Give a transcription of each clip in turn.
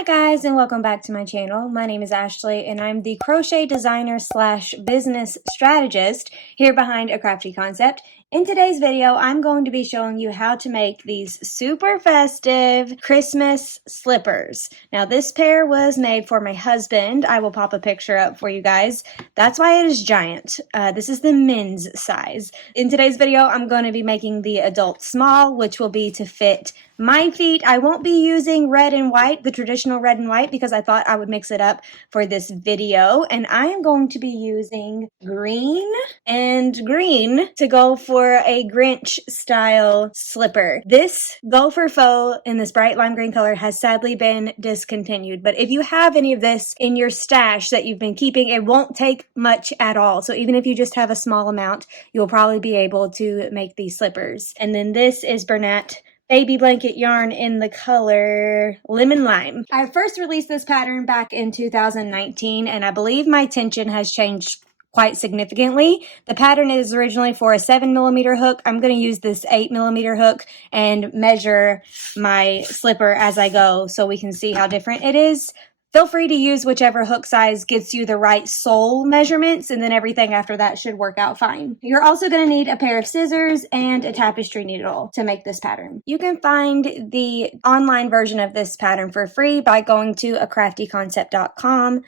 Hi guys, and welcome back to my channel. My name is Ashley and I'm the crochet designer slash business strategist here behind A Crafty Concept. In today's video, I'm going to be showing you how to make these super festive Christmas slippers. Now this pair was made for my husband. I will pop a picture up for you guys. That's why it is giant. This is the men's size. In today's video, I'm going to be making the adult small, which will be to fit my feet. I won't be using red and white, the traditional red and white, because I thought I would mix it up for this video. And I am going to be using green and green to go for a Grinch style slipper. This Gopher Faux in this bright lime green color has sadly been discontinued. But if you have any of this in your stash that you've been keeping, it won't take much at all. So even if you just have a small amount, you'll probably be able to make these slippers. And then this is Bernat baby blanket yarn in the color Lemon Lime. I first released this pattern back in 2019, and I believe my tension has changed quite significantly. The pattern is originally for a 7mm hook. I'm going to use this 8mm hook and measure my slipper as I go so we can see how different it is. Feel free to use whichever hook size gets you the right sole measurements, and then everything after that should work out fine. You're also going to need a pair of scissors and a tapestry needle to make this pattern. You can find the online version of this pattern for free by going to acraftyconcept.com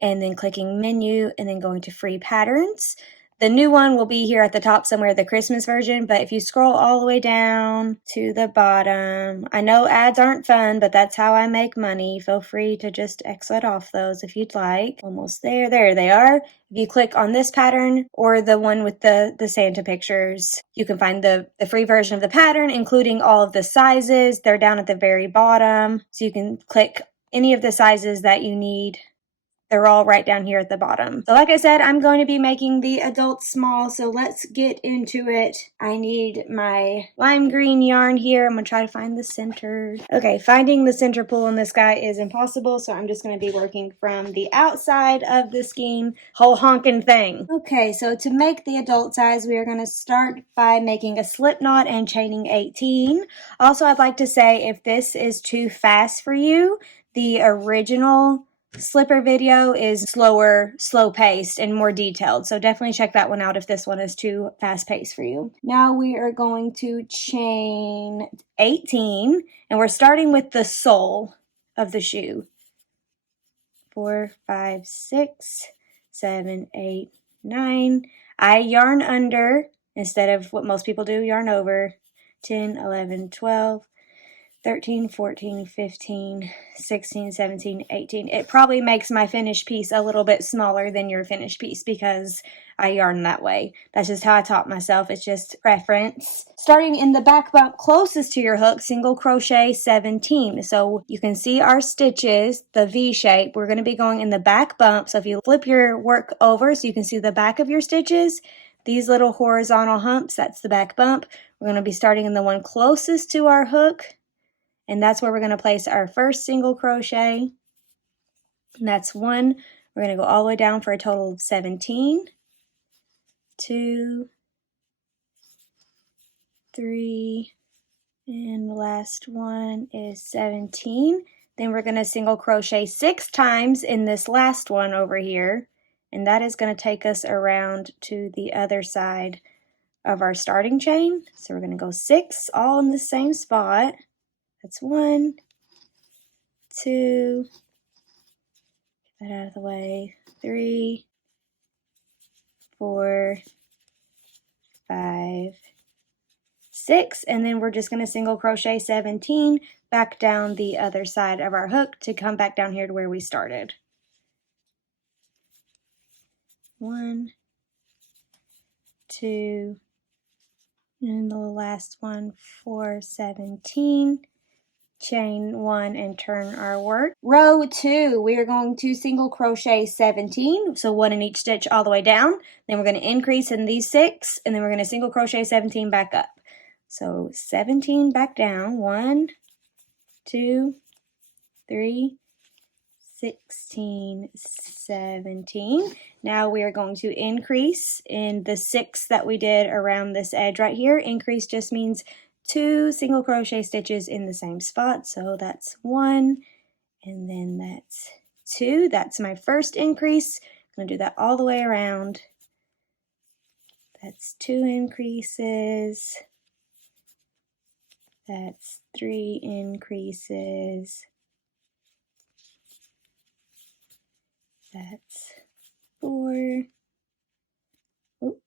and then clicking menu and then going to free patterns. The new one will be here at the top somewhere, the Christmas version, but if you scroll all the way down to the bottom, I know ads aren't fun, but that's how I make money. Feel free to just exit off those if you'd like. Almost there. There they are. If you click on this pattern or the one with the Santa pictures, you can find the free version of the pattern, including all of the sizes. They're down at the very bottom, so you can click any of the sizes that you need. They're all right down here at the bottom. So like I said, I'm going to be making the adult small, so let's get into it. I need my lime green yarn here. I'm going to try to find the center. Okay, finding the center pull in this guy is impossible, so I'm just going to be working from the outside of the skein, whole honking thing. Okay, so to make the adult size, we are going to start by making a slip knot and chaining 18. Also, I'd like to say if this is too fast for you, the original slipper video is slow paced and more detailed, so definitely check that one out if this one is too fast paced for you. Now we are going to chain 18, and we're starting with the sole of the shoe. 4, 5, 6, 7, 8, 9. I yarn under instead of what most people do, yarn over. 10, 11, 12, 13, 14, 15, 16, 17, 18. It probably makes my finished piece a little bit smaller than your finished piece because I yarn that way. That's just how I taught myself. It's just preference. Starting in the back bump closest to your hook, single crochet 17. So you can see our stitches, the V shape. We're going to be going in the back bump. So if you flip your work over so you can see the back of your stitches, these little horizontal humps, that's the back bump. We're going to be starting in the one closest to our hook. And that's where we're going to place our first single crochet. And that's 1. We're going to go all the way down for a total of 17. 2, 3, and the last one is 17. Then we're going to single crochet 6 times in this last one over here. And that is going to take us around to the other side of our starting chain. So we're going to go 6 all in the same spot. That's 1, 2, get that out of the way, 3, 4, 5, 6, and then we're just going to single crochet 17 back down the other side of our hook to come back down here to where we started. 1, 2, and the last one for 17. Chain 1 and turn our work. Row 2, we are going to single crochet 17, so 1 in each stitch all the way down. Then we're going to increase in these 6, and then we're going to single crochet 17 back up. So 17 back down, 1, 2, 3, 16, 17. Now we are going to increase in the 6 that we did around this edge right here. Increase just means 2 single crochet stitches in the same spot, so that's 1 and then that's 2. That's my first increase. I'm going to do that all the way around. That's 2 increases. That's 3 increases. That's 4. Oop.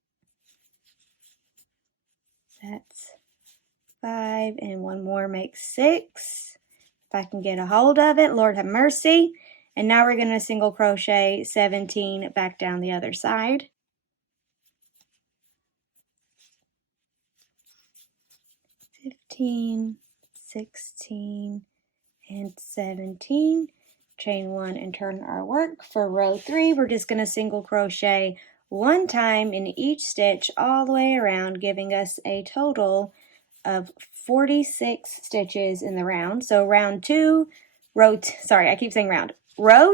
That's 5, and one more makes 6. If I can get a hold of it, Lord have mercy. And now we're going to single crochet 17 back down the other side. 15, 16, and 17. Chain 1 and turn our work. For row 3, we're just going to single crochet 1 time in each stitch all the way around, giving us a total of 46 stitches in the round. So round 2, row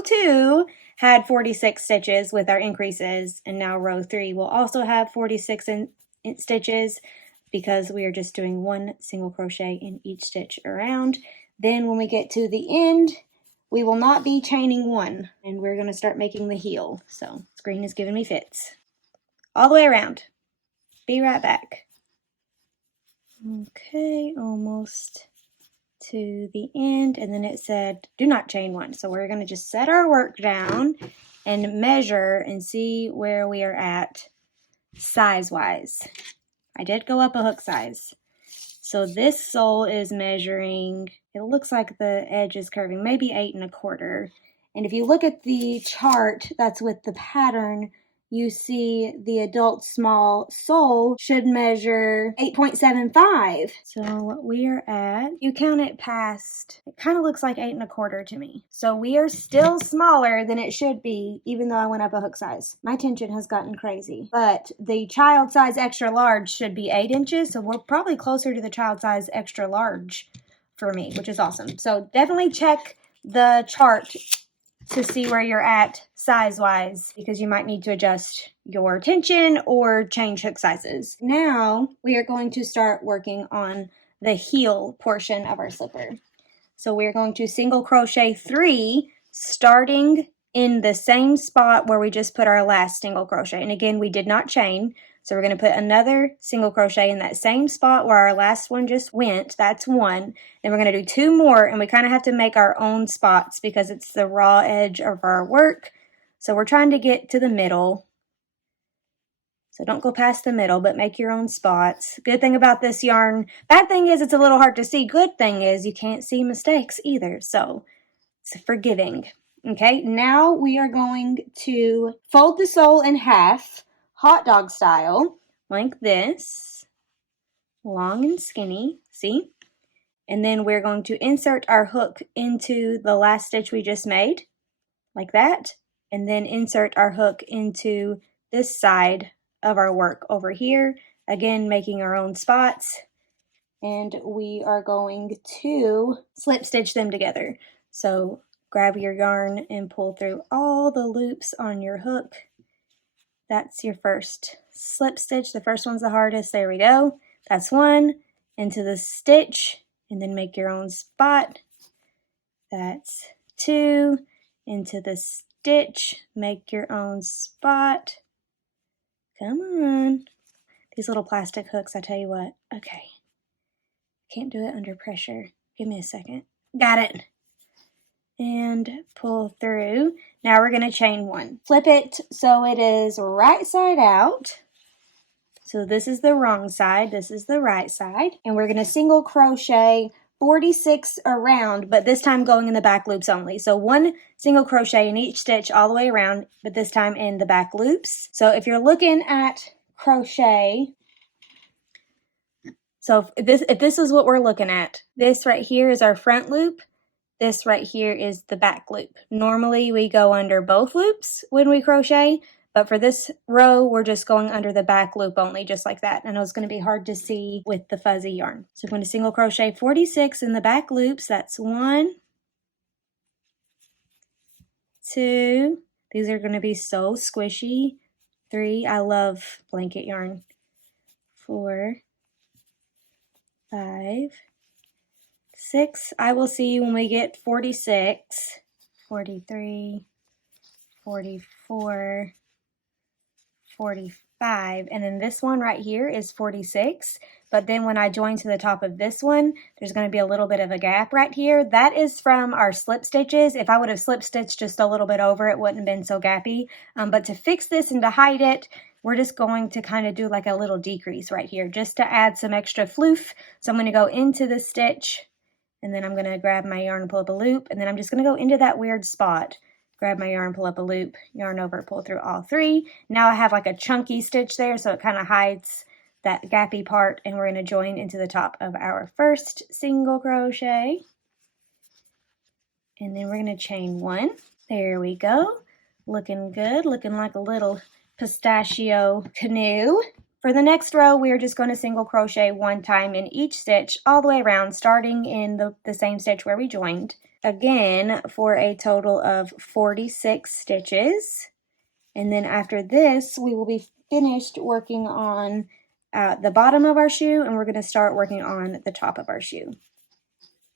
2 had 46 stitches with our increases, and now row 3 will also have 46 stitches because we are just doing 1 single crochet in each stitch around. Then when we get to the end, we will not be chaining 1, and we're going to start making the heel. So screen is giving me fits. All the way around. Be right back. Okay, almost to the end, and then it said do not chain 1. So we're going to just set our work down and measure and see where we are at size-wise. I did go up a hook size. So this sole is measuring, it looks like the edge is curving, maybe 8 1/4. And if you look at the chart that's with the pattern, you see the adult small sole should measure 8.75. So we are at, you count it past, it kind of looks like 8 1/4 to me. So we are still smaller than it should be, even though I went up a hook size. My tension has gotten crazy. But the child size extra large should be 8 inches, so we're probably closer to the child size extra large for me, which is awesome. So definitely check the chart to see where you're at size-wise, because you might need to adjust your tension or change hook sizes. Now we are going to start working on the heel portion of our slipper. So we're going to single crochet 3, starting in the same spot where we just put our last single crochet. And again, we did not chain. So we're going to put another single crochet in that same spot where our last one just went. That's 1. Then we're going to do 2 more, and we kind of have to make our own spots because it's the raw edge of our work. So we're trying to get to the middle. So don't go past the middle, but make your own spots. Good thing about this yarn, bad thing is it's a little hard to see. Good thing is you can't see mistakes either. So it's forgiving. Okay, now we are going to fold the sole in half, hot dog style, like this, long and skinny, see? And then we're going to insert our hook into the last stitch we just made, like that, and then insert our hook into this side of our work over here, again making our own spots, and we are going to slip stitch them together. So grab your yarn and pull through all the loops on your hook. That's your first slip stitch. The first one's the hardest. There we go. That's 1 into the stitch, and then make your own spot. That's 2 into the stitch, make your own spot. Come on. These little plastic hooks, I tell you what. Okay. Can't do it under pressure. Give me a second. Got it. And pull through. Now we're going to chain 1. Flip it so it is right side out. So this is the wrong side. This is the right side. And we're going to single crochet 46 around, but this time going in the back loops only. So 1 single crochet in each stitch all the way around, but this time in the back loops. So if you're looking at crochet, so if this is what we're looking at, this right here is our front loop. This right here is the back loop. Normally we go under both loops when we crochet, but for this row, we're just going under the back loop only, just like that. And it's going to be hard to see with the fuzzy yarn. So I'm going to single crochet 46 in the back loops. That's 1, 2. These are going to be so squishy. 3. I love blanket yarn. 4, 5, 6. I will see you when we get 46, 43, 44, 45, and then this one right here is 46. But then when I join to the top of this one, there's going to be a little bit of a gap right here. That is from our slip stitches. If I would have slip stitched just a little bit over, it wouldn't have been so gappy. But to fix this and to hide it, we're just going to kind of do like a little decrease right here just to add some extra floof. So I'm going to go into the stitch, and then I'm going to grab my yarn and pull up a loop, and then I'm just going to go into that weird spot. Grab my yarn, pull up a loop, yarn over, pull through all 3. Now I have like a chunky stitch there, so it kind of hides that gappy part, and we're going to join into the top of our first single crochet. And then we're going to chain 1. There we go. Looking good, looking like a little pistachio canoe. For the next row, we're just going to single crochet 1 time in each stitch all the way around, starting in the same stitch where we joined. Again, for a total of 46 stitches. And then after this, we will be finished working on the bottom of our shoe, and we're going to start working on the top of our shoe.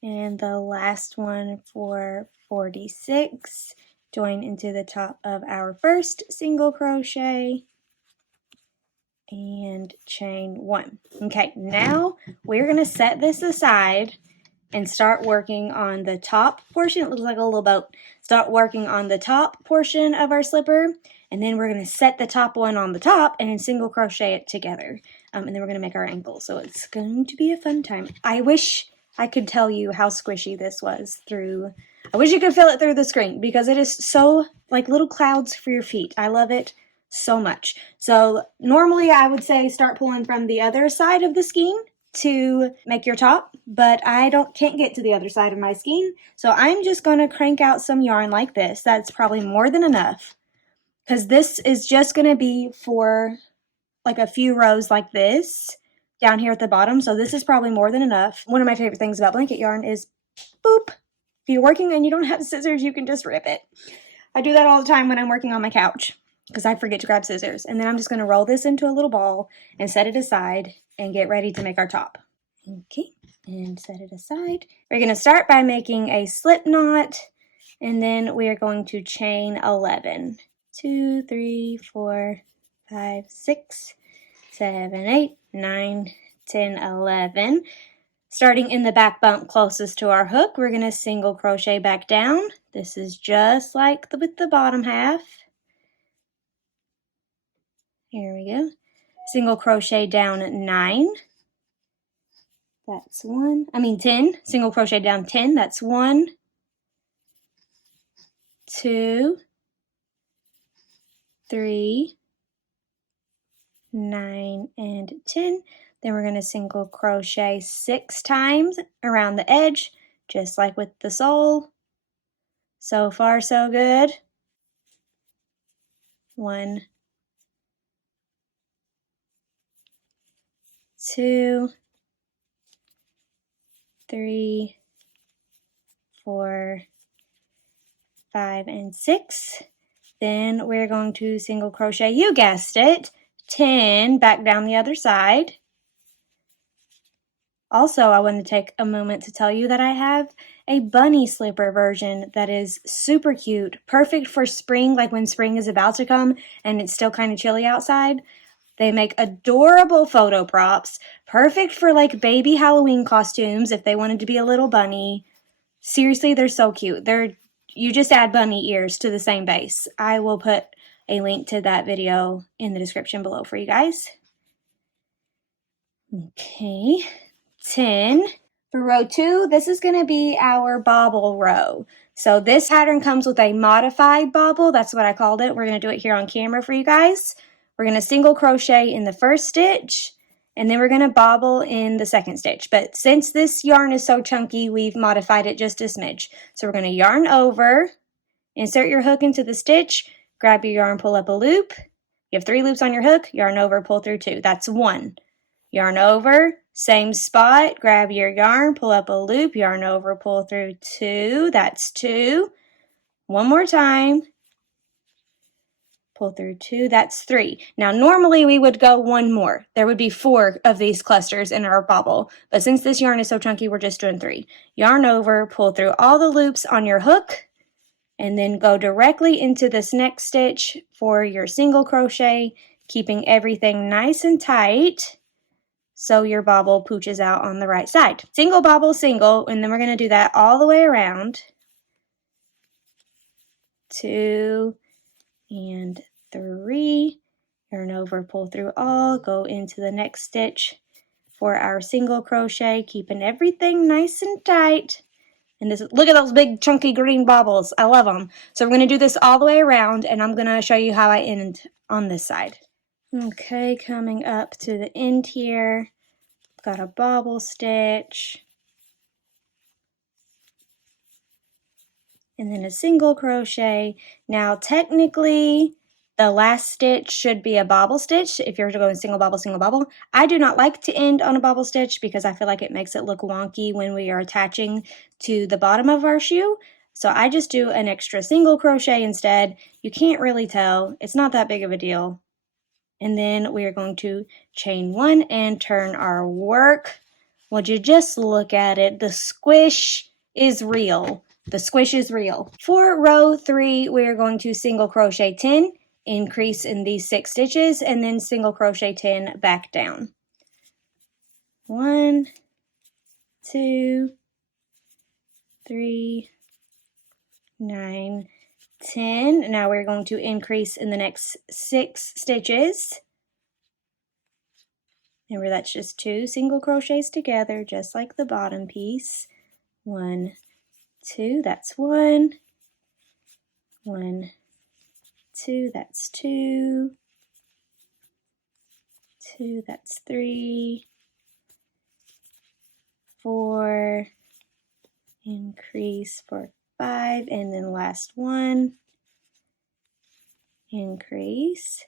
And the last one for 46, join into the top of our first single crochet and chain 1. Okay, now we're going to set this aside and start working on the top portion. It looks like a little boat. Start working on the top portion of our slipper, and then we're going to set the top one on the top and then single crochet it together. And then we're going to make our ankle. So it's going to be a fun time. I wish I could tell you how squishy this was through. I wish you could feel it through the screen because it is so like little clouds for your feet. I love it so much. So normally I would say start pulling from the other side of the skein to make your top, but I can't get to the other side of my skein, so I'm just going to crank out some yarn like this. That's probably more than enough, because this is just going to be for like a few rows like this down here at the bottom, so this is probably more than enough. One of my favorite things about blanket yarn is, boop, if you're working and you don't have scissors, you can just rip it. I do that all the time when I'm working on my couch, because I forget to grab scissors. And then I'm just going to roll this into a little ball and set it aside and get ready to make our top. Okay, and set it aside. We're going to start by making a slip knot, and then we are going to chain 11. 2, 3, 4, 5, 6, 7, 8, 9, 10, 11. Starting in the back bump closest to our hook, we're going to single crochet back down. This is just like with the bottom half. Here we go. Single crochet down 9. That's 10. Single crochet down 10. That's 1, 2, 3, 9, and 10. Then we're going to single crochet 6 times around the edge, just like with the sole. So far, so good. 1, 2, 3, 4, 5, and 6. Then we're going to single crochet, you guessed it, 10 back down the other side. Also, I want to take a moment to tell you that I have a bunny slipper version that is super cute, perfect for spring, like when spring is about to come and it's still kind of chilly outside. They make adorable photo props, perfect for like baby Halloween costumes if they wanted to be a little bunny. Seriously, they're so cute. You just add bunny ears to the same base. I will put a link to that video in the description below for you guys. Okay, 10. For row 2, this is going to be our bobble row. So this pattern comes with a modified bobble. That's what I called it. We're going to do it here on camera for you guys. We're going to single crochet in the first stitch, and then we're going to bobble in the second stitch. But since this yarn is so chunky, we've modified it just a smidge. So we're going to yarn over, insert your hook into the stitch, grab your yarn, pull up a loop. You have 3 loops on your hook, yarn over, pull through 2. That's 1. Yarn over, same spot, grab your yarn, pull up a loop, yarn over, pull through 2. That's 2. One more time. pull through 2, that's 3. Now normally we would go 1 more. There would be 4 of these clusters in our bobble, but since this yarn is so chunky, we're just doing 3. Yarn over, pull through all the loops on your hook, and then go directly into this next stitch for your single crochet, keeping everything nice and tight so your bobble pooches out on the right side. Single bobble, single, and then we're going to do that all the way around. 2 and 3, yarn over, pull through all, go into the next stitch for our single crochet, keeping everything nice and tight. And this, look at those big chunky green bobbles. I love them. So we're going to do this all the way around, and I'm going to show you how I end on this side. Okay, coming up to the end here, got a bobble stitch, and then a single crochet. Now technically the last stitch should be a bobble stitch if you're going single bobble, single bobble. I do not like to end on a bobble stitch because I feel like it makes it look wonky when we are attaching to the bottom of our shoe. So I just do an extra single crochet instead. You can't really tell. It's not that big of a deal. And then we are going to chain 1 and turn our work. Would you just look at it? The squish is real. The squish is real. For row 3, we are going to single crochet 10, increase in these 6 stitches, and then single crochet 10 back down. 1, 2, 3, 9, 10. Now we're going to increase in the next 6 stitches. Remember, that's just 2 single crochets together, just like the bottom piece. 1, 2, that's 1. 1, 2, that's 2. 2, that's 3. 4, increase for 5, and then last one, increase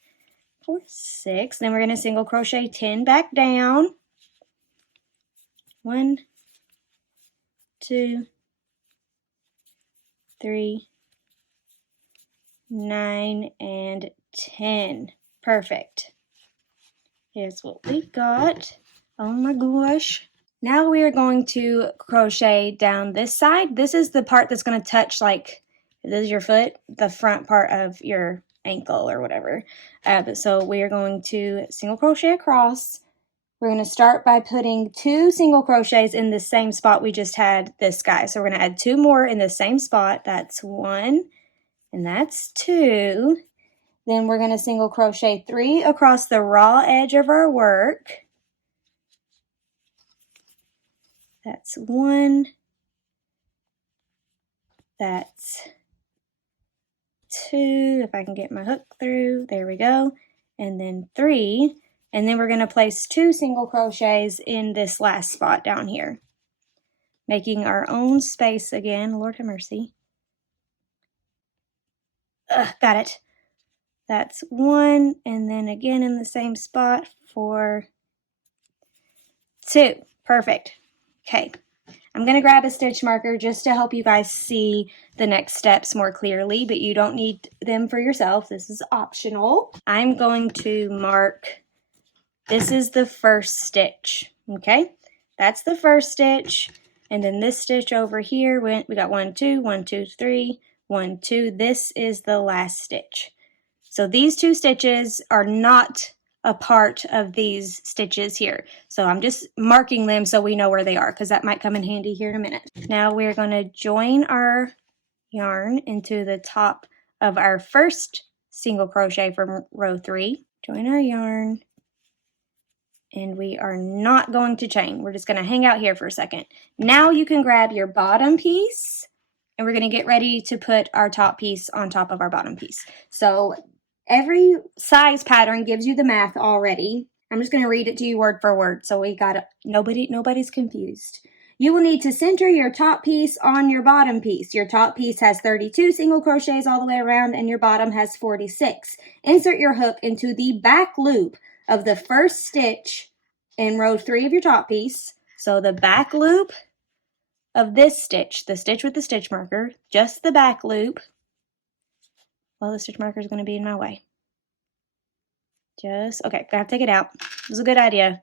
for 6. Then we're going to single crochet 10 back down. 1, 2, 3, 9, and 10. Perfect. Here's what we got. Oh my gosh. Now we are going to crochet down this side. This is the part that's going to touch, like, this is your foot, the front part of your ankle or whatever. So we are going to single crochet across. We're going to start by putting 2 single crochets in the same spot we just had this guy. So we're going to add 2 more in the same spot. That's 1 and that's 2. Then we're going to single crochet 3 across the raw edge of our work. That's 1. That's 2. If I can get my hook through, there we go. And then 3. And then we're going to place 2 single crochets in this last spot down here, making our own space again. Lord have mercy. Got it. That's 1, and then again in the same spot for 2. Perfect. Okay. I'm going to grab a stitch marker just to help you guys see the next steps more clearly, but you don't need them for yourself. This is optional. I'm going to mark, this is the first stitch, okay? That's the first stitch, and then this stitch over here, we got 1, 2, 1, 2, 3, 1, 2. This is the last stitch. So these 2 stitches are not a part of these stitches here. So I'm just marking them so we know where they are, because that might come in handy here in a minute. Now we're going to join our yarn into the top of our first single crochet from row 3. Join our yarn, and we are not going to chain. We're just going to hang out here for a second. Now you can grab your bottom piece, and we're going to get ready to put our top piece on top of our bottom piece. So every size pattern gives you the math already. I'm just going to read it to you word for word so we got it. Nobody's confused. You will need to center your top piece on your bottom piece. Your top piece has 32 single crochets all the way around, and your bottom has 46. Insert your hook into the back loop of the first stitch in row 3 of your top piece. So the back loop of this stitch, the stitch with the stitch marker, just the back loop. Well, the stitch marker is going to be in my way. Okay, gotta take it out. It was a good idea.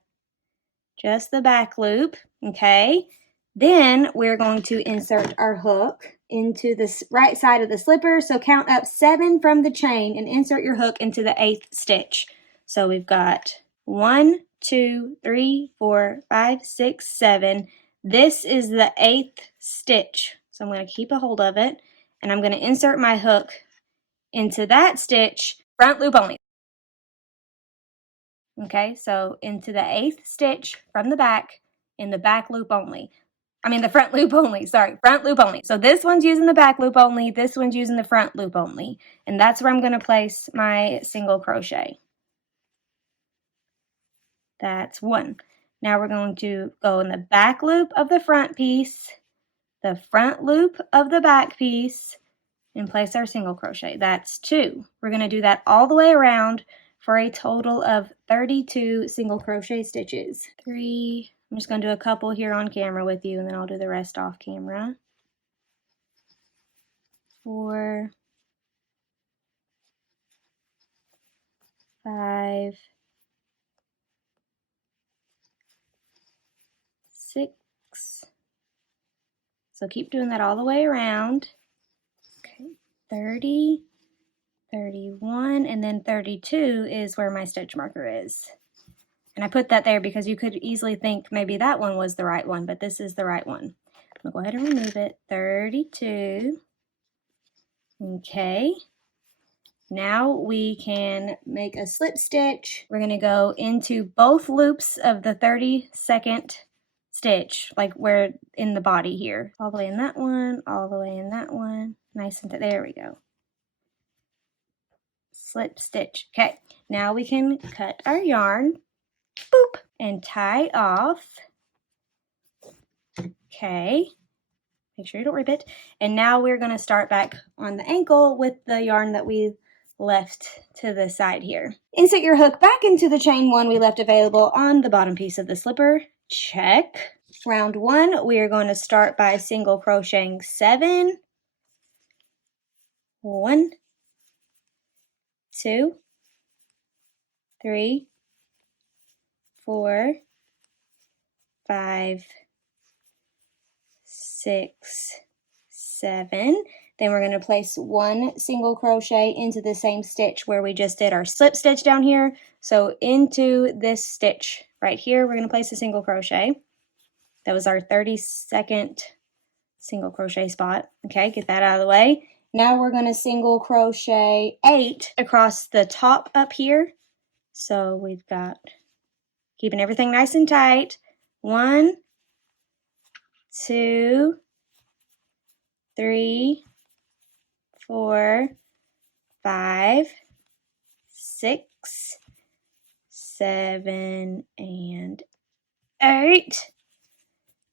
Just the back loop, okay? Then we're going to insert our hook into the right side of the slipper. So count up 7 from the chain and insert your hook into the 8th stitch. So we've got 1, 2, 3, 4, 5, 6, 7. This is the 8th stitch. So I'm going to keep a hold of it and I'm going to insert my hook into that stitch, front loop only. Okay, so into the 8th stitch from the back in the back loop only. I mean the front loop only, sorry, front loop only. So this one's using the back loop only, this one's using the front loop only. And that's where I'm going to place my single crochet. That's 1. Now we're going to go in the back loop of the front piece, the front loop of the back piece, and place our single crochet. That's 2. We're going to do that all the way around for a total of 32 single crochet stitches. 3, I'm just going to do a couple here on camera with you and then I'll do the rest off camera. 4, 5, 6. So keep doing that all the way around. Okay, 30, 31, and then 32 is where my stitch marker is. And I put that there because you could easily think maybe that one was the right one, but this is the right one. I'm going to go ahead and remove it. 32. Okay. Now we can make a slip stitch. We're going to go into both loops of the 32nd stitch, like where in the body here. All the way in that one, all the way in that one. Nice and there we go. Slip stitch. Okay, now we can cut our yarn. Boop, and tie off. Okay, make sure you don't rip it. And now we're going to start back on the ankle with the yarn that we left to the side here. Insert your hook back into the chain 1 we left available on the bottom piece of the slipper. Check. Round 1, we are going to start by single crocheting 7. 1, 2, 3, 4, 5, 6, 7. Then we're going to place 1 single crochet into the same stitch where we just did our slip stitch down here. So into this stitch right here, we're going to place a single crochet. That was our 32nd single crochet spot. Okay, get that out of the way. Now we're going to single crochet 8 across the top up here. So we've got, keeping everything nice and tight. 1, 2, 3, 4, 5, 6, 7, and 8.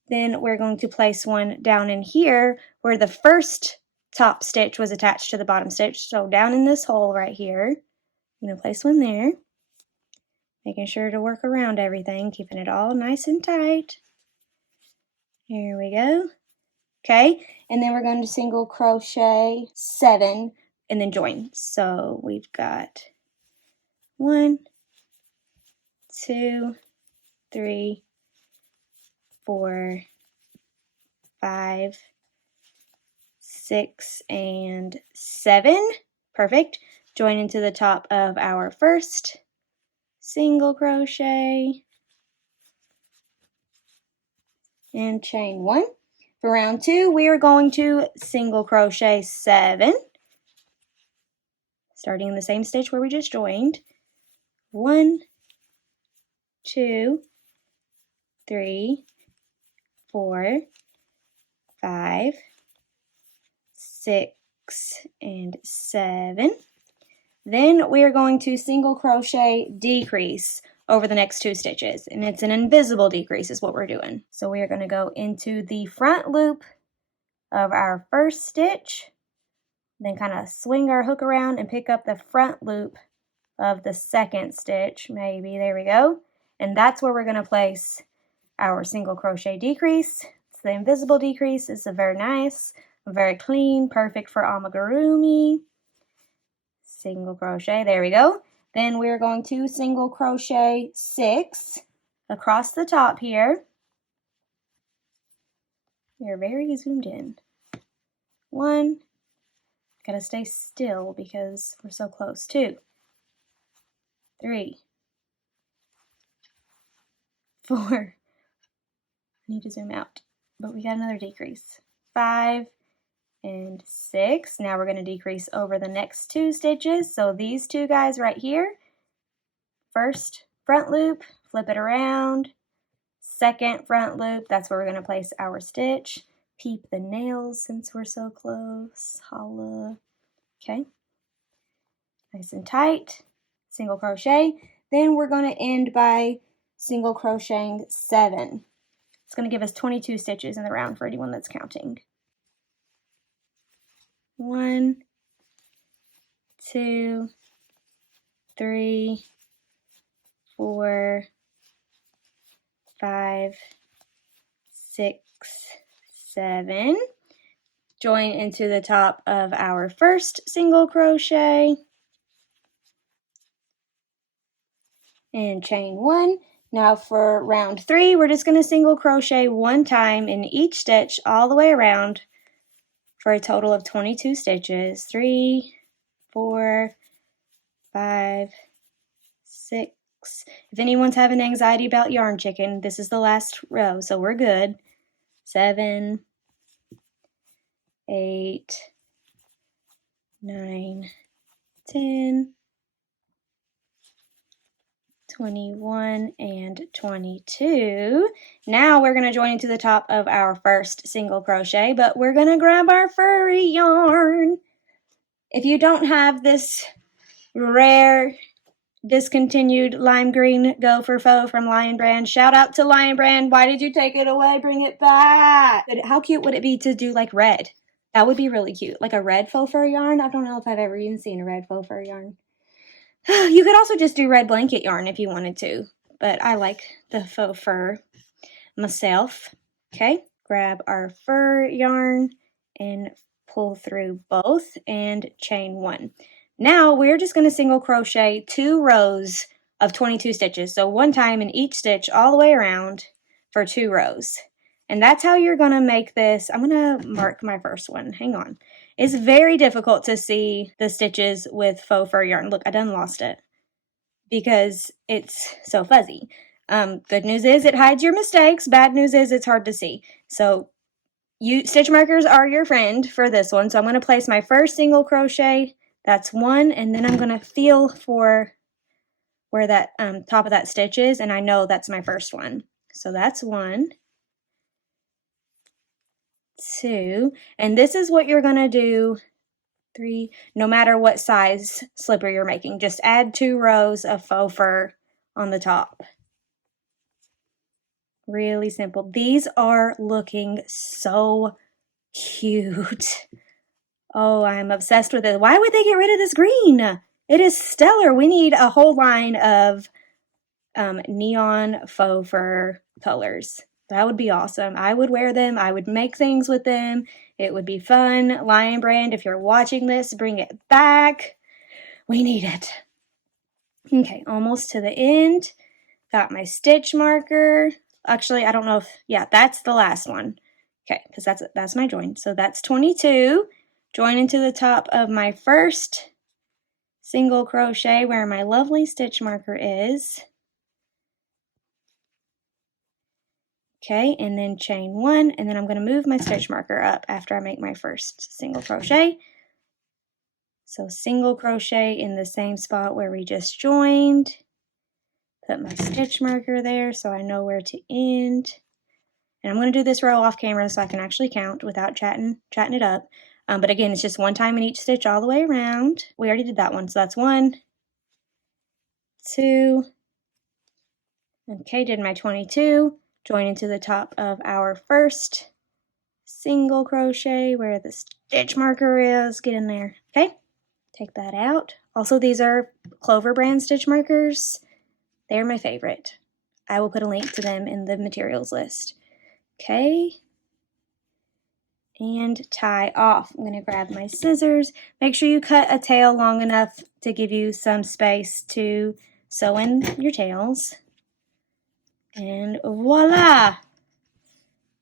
Then we're going to place one down in here where the first top stitch was attached to the bottom stitch. So down in this hole right here, I'm going to place one there. Making sure to work around everything, keeping it all nice and tight. Here we go. Okay, and then we're going to single crochet 7 and then join. So we've got 1, 2, 3, 4, 5, 6, and 7. Perfect. Join into the top of our first single crochet and chain 1. For round 2, we are going to single crochet 7, starting in the same stitch where we just joined. 1, 2, 3, 4, 5, 6, and 7. Then we are going to single crochet decrease over the next 2 stitches, and it's an invisible decrease is what we're doing. So we are going to go into the front loop of our first stitch, then kind of swing our hook around and pick up the front loop of the second stitch, maybe, there we go. And that's where we're going to place our single crochet decrease. It's the invisible decrease. It's a very nice, very clean, perfect for amigurumi. Single crochet, there we go. Then we're going to single crochet 6 across the top here. We're very zoomed in. 1, gotta stay still because we're so close. 2, 3, 4, I need to zoom out, but we got another decrease. 5 and 6. Now we're going to decrease over the next 2 stitches. So these 2 guys right here, first front loop, flip it around, second front loop, that's where we're going to place our stitch. Peep the nails since we're so close. Holla. Okay. Nice and tight. Single crochet. Then we're going to end by single crocheting 7. It's going to give us 22 stitches in the round for anyone that's counting. 1, 2, 3, 4, 5, 6, 7. Join into the top of our first single crochet and chain 1. Now for round 3, we're just going to single crochet 1 time in each stitch all the way around for a total of 22 stitches. 3, 4, 5, 6. If anyone's having anxiety about yarn chicken, this is the last row, so we're good. 7, 8, 9, 10, 21, and 22. Now we're going to join into the top of our first single crochet, but we're going to grab our furry yarn. If you don't have this rare discontinued lime green Gopher Faux from Lion Brand, shout out to Lion Brand. Why did you take it away? Bring it back. How cute would it be to do like red? That would be really cute, like a red faux fur yarn. I don't know if I've ever even seen a red faux fur yarn. You could also just do red blanket yarn if you wanted to, but I like the faux fur myself. Okay, grab our fur yarn and pull through both and chain 1. Now we're just going to single crochet 2 rows of 22 stitches. So 1 time in each stitch all the way around for 2 rows. And that's how you're going to make this. I'm going to mark my first one. Hang on. It's very difficult to see the stitches with faux fur yarn. Look, I done lost it because it's so fuzzy. Good news is it hides your mistakes. Bad news is it's hard to see. So stitch markers are your friend for this one. So I'm going to place my first single crochet. That's 1, and then I'm going to feel for where that top of that stitch is, and I know that's my first one. So that's 1, 2, and this is what you're going to do 3, no matter what size slipper you're making. Just add 2 rows of faux fur on the top. Really simple. These are looking so cute. Oh, I'm obsessed with it. Why would they get rid of this green? It is stellar. We need a whole line of neon faux fur colors. That would be awesome. I would wear them. I would make things with them. It would be fun. Lion Brand, if you're watching this, bring it back. We need it. Okay, almost to the end. Got my stitch marker. Actually, I don't know if, yeah, that's the last one. Okay, because that's my join. So that's 22. Join into the top of my first single crochet where my lovely stitch marker is. Okay, and then chain 1, and then I'm going to move my stitch marker up after I make my first single crochet. So single crochet in the same spot where we just joined. Put my stitch marker there so I know where to end. And I'm going to do this row off camera so I can actually count without chatting it up. But again, it's just 1 time in each stitch all the way around. We already did that one, so that's 1, 2. Okay, did my 22. Join into the top of our first single crochet where the stitch marker is. Get in there. Okay, take that out. Also, these are Clover brand stitch markers. They're my favorite. I will put a link to them in the materials list. Okay, and tie off. I'm going to grab my scissors. Make sure you cut a tail long enough to give you some space to sew in your tails. And voila!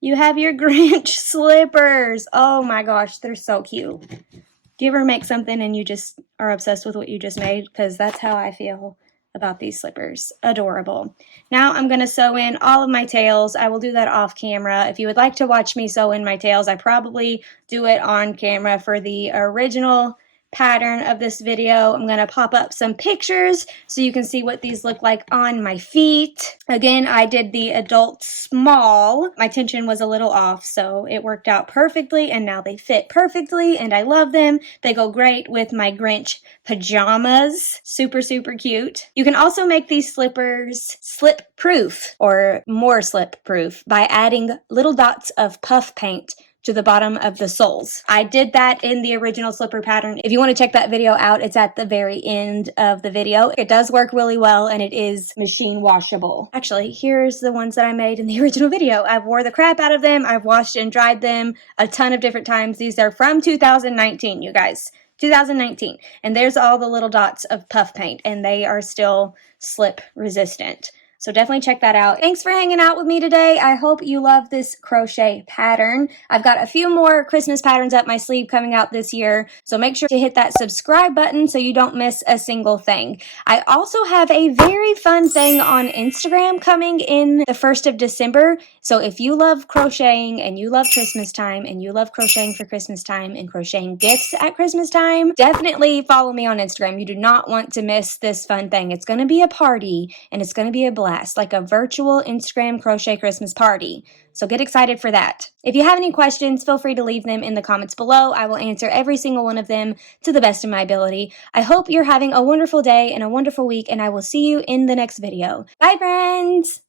You have your Grinch slippers. Oh my gosh, they're so cute. Do you ever make something and you just are obsessed with what you just made? Because that's how I feel about these slippers. Adorable. Now I'm going to sew in all of my tails. I will do that off camera. If you would like to watch me sew in my tails, I probably do it on camera for the original pattern of this video. I'm going to pop up some pictures so you can see what these look like on my feet. Again, I did the adult small. My tension was a little off, so it worked out perfectly, and now they fit perfectly, and I love them. They go great with my Grinch pajamas. Super, super cute. You can also make these slippers slip-proof or more slip-proof by adding little dots of puff paint to the bottom of the soles. I did that in the original slipper pattern. If you want to check that video out, it's at the very end of the video. It does work really well, and it is machine washable. Actually, here's the ones that I made in the original video. I've wore the crap out of them. I've washed and dried them a ton of different times. These are from 2019, you guys. 2019. And there's all the little dots of puff paint, and they are still slip resistant. So definitely check that out. Thanks for hanging out with me today. I hope you love this crochet pattern. I've got a few more Christmas patterns up my sleeve coming out this year, so make sure to hit that subscribe button so you don't miss a single thing. I also have a very fun thing on Instagram coming in the 1st of December. So if you love crocheting and you love Christmas time and you love crocheting for Christmas time and crocheting gifts at Christmas time, definitely follow me on Instagram. You do not want to miss this fun thing. It's going to be a party and it's going to be a blast. Like a virtual Instagram crochet Christmas party. So get excited for that. If you have any questions, feel free to leave them in the comments below. I will answer every single one of them to the best of my ability. I hope you're having a wonderful day and a wonderful week, and I will see you in the next video. Bye, friends!